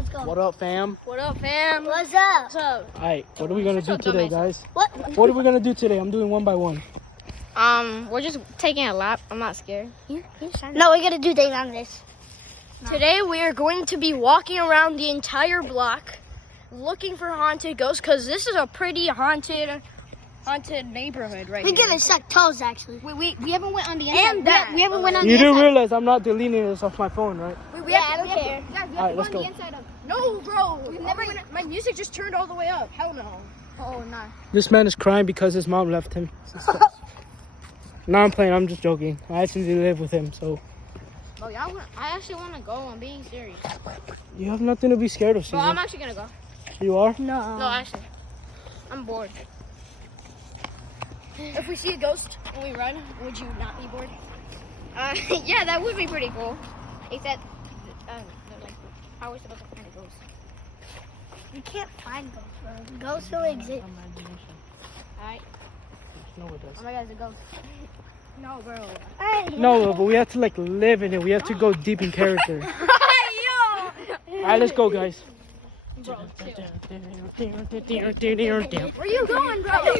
let's go. What up, fam? What up, fam? What's up? What's up? Alright, what are we gonna do up, today, dumbass? guys? What? What are we gonna do today? I'm doing one by one. We're just taking a lap. I'm not scared. No, we're gonna do things on this. Today we are going to be walking around the entire block looking for haunted ghosts because this is a pretty haunted neighborhood right We here. gonna suck toes actually. We haven't went on the inside. And that. We haven't went on You the do inside. realize I'm not deleting this off my phone, right? I don't care. Alright, let's go. No, bro. My music just turned all the way up. Hell no. Oh, nah. This man is crying because his mom left him. No, I'm playing. I'm just joking. I actually live with him, so. Oh, I actually want to go. I'm being serious. You have nothing to be scared of, Bro, Caesar. I'm actually going to go. You are? No. No, actually. I'm bored. If we see a ghost when we run, would you not be bored? Yeah, that would be pretty cool. Except, like, how are we supposed to find a ghost? You can't find ghosts, bro. Ghosts don't exist. Alright. No, it does. Oh my god, it's a ghost. No, bro. Hey. No, but we have to like live in it. We have to go deep in character. Yo! Alright, let's go, guys. Bro, chill. Your Where you going, bro?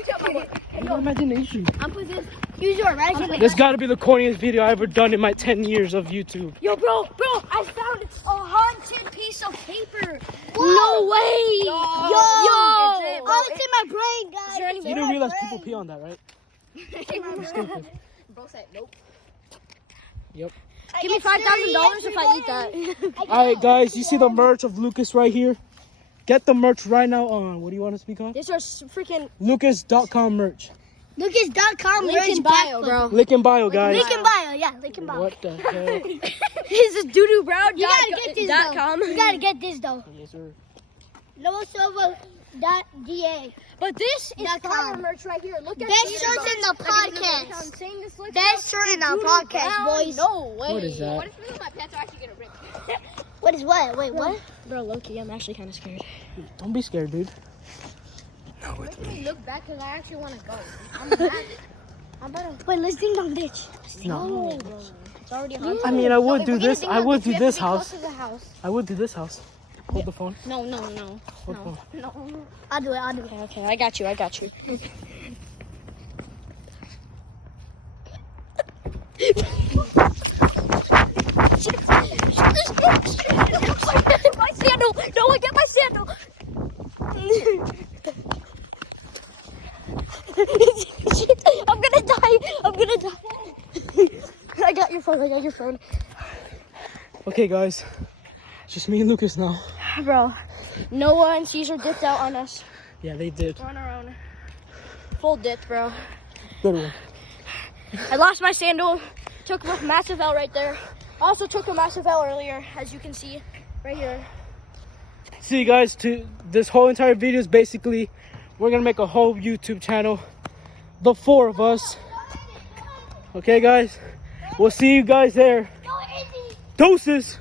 imagination. I'm putting this. Use your imagination. This gotta be the corniest video I've ever done in my 10 years of YouTube. Yo, bro, I found a haunted piece of paper. No way! Yo! It's it, bro. Oh, it's in my brain, guys. Is there any- It's You in don't my realize brain. people pee on that, right? Stupid. Bro said nope. Yep. I Give me get $5,000 if I eat serious. that. Alright, guys, you see the merch of Lucas right here? Get the merch right now on, what do you want to speak on? This is freaking Lucas.com merch. Lucas.com. link in bio, bro. Link in bio, guys. Link in bio, yeah. Link in bio. What the hell? This is doodoo You gotta get this though. com. You gotta get this though. Yes, sir. NovaSilva.da. But this is .com. fire merch right here. Look at Best this. shirt in the Look at this. podcast. I'm saying this like Best shirt in our podcast, boys. No way. What is that? What if my pants are actually gonna rip? What is what? Wait, what? Bro, Loki, I'm actually kind of scared. Don't be scared, dude. Make me look back because I actually want to go. I'm mad. I'm better. Wait, let's ding dong ditch. No. It's already haunted. I mean, I would If do we're gonna this. ding I dong would ditch, do we have to this be close house. to the house. I would do this house. Hold the phone. No. Hold the phone. No. I'll do it. Okay, I got you. My sandal! No one get my sandal! I'm gonna die! I got your phone. Okay, guys. It's just me and Lucas now. Bro, Noah and Caesar dipped out on us. Yeah, they did. We're on our own. Full dip, bro. Good one. I lost my sandal. Took a massive L right there. Also took a massive L earlier, as you can see right here. See, guys, this whole entire video is basically we're gonna make a whole YouTube channel, the four of us. Okay, guys, we'll see you guys there. Doses.